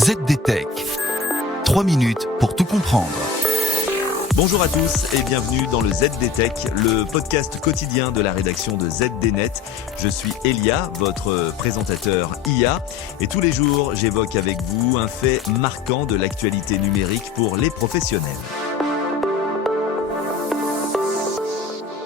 ZDTech. 3 minutes pour tout comprendre. Bonjour à tous et bienvenue dans le ZDTech, le podcast quotidien de la rédaction de ZDNet. Je suis Elia, votre présentateur IA, et tous les jours j'évoque avec vous un fait marquant de l'actualité numérique pour les professionnels.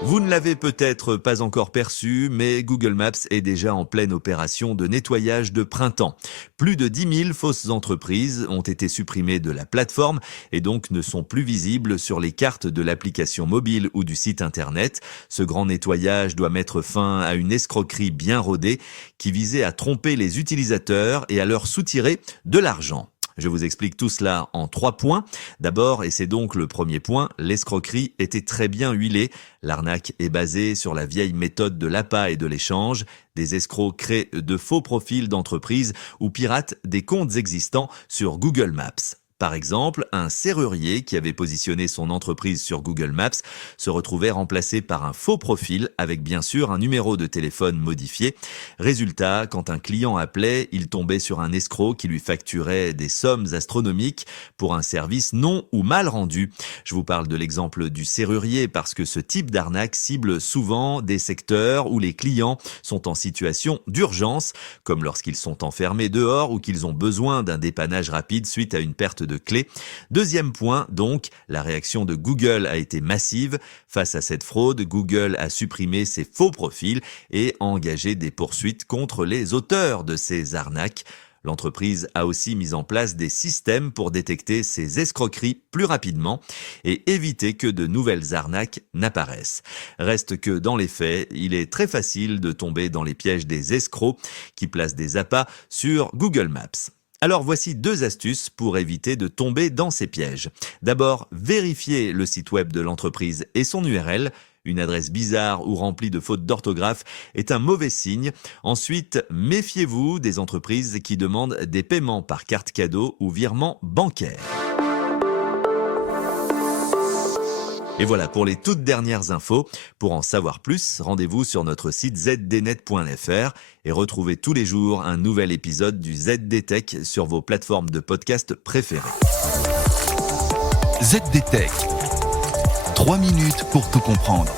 Vous ne l'avez peut-être pas encore perçu, mais Google Maps est déjà en pleine opération de nettoyage de printemps. Plus de 10 000 fausses entreprises ont été supprimées de la plateforme et donc ne sont plus visibles sur les cartes de l'application mobile ou du site internet. Ce grand nettoyage doit mettre fin à une escroquerie bien rodée qui visait à tromper les utilisateurs et à leur soutirer de l'argent. Je vous explique tout cela en 3 points. D'abord, et c'est donc le premier point, l'escroquerie était très bien huilée. L'arnaque est basée sur la vieille méthode de l'appât et de l'échange. Des escrocs créent de faux profils d'entreprises ou piratent des comptes existants sur Google Maps. Par exemple, un serrurier qui avait positionné son entreprise sur Google Maps se retrouvait remplacé par un faux profil avec bien sûr un numéro de téléphone modifié. Résultat, quand un client appelait, il tombait sur un escroc qui lui facturait des sommes astronomiques pour un service non ou mal rendu. Je vous parle de l'exemple du serrurier parce que ce type d'arnaque cible souvent des secteurs où les clients sont en situation d'urgence, comme lorsqu'ils sont enfermés dehors ou qu'ils ont besoin d'un dépannage rapide suite à une perte de clés. Deuxième point, donc, la réaction de Google a été massive. Face à cette fraude, Google a supprimé ses faux profils et engagé des poursuites contre les auteurs de ces arnaques. L'entreprise a aussi mis en place des systèmes pour détecter ces escroqueries plus rapidement et éviter que de nouvelles arnaques n'apparaissent. Reste que dans les faits, il est très facile de tomber dans les pièges des escrocs qui placent des appâts sur Google Maps. Alors voici 2 astuces pour éviter de tomber dans ces pièges. D'abord, vérifiez le site web de l'entreprise et son URL. Une adresse bizarre ou remplie de fautes d'orthographe est un mauvais signe. Ensuite, méfiez-vous des entreprises qui demandent des paiements par carte cadeau ou virement bancaire. Et voilà pour les toutes dernières infos. Pour en savoir plus, rendez-vous sur notre site zdnet.fr et retrouvez tous les jours un nouvel épisode du ZDTech sur vos plateformes de podcast préférées. ZDTech. 3 minutes pour tout comprendre.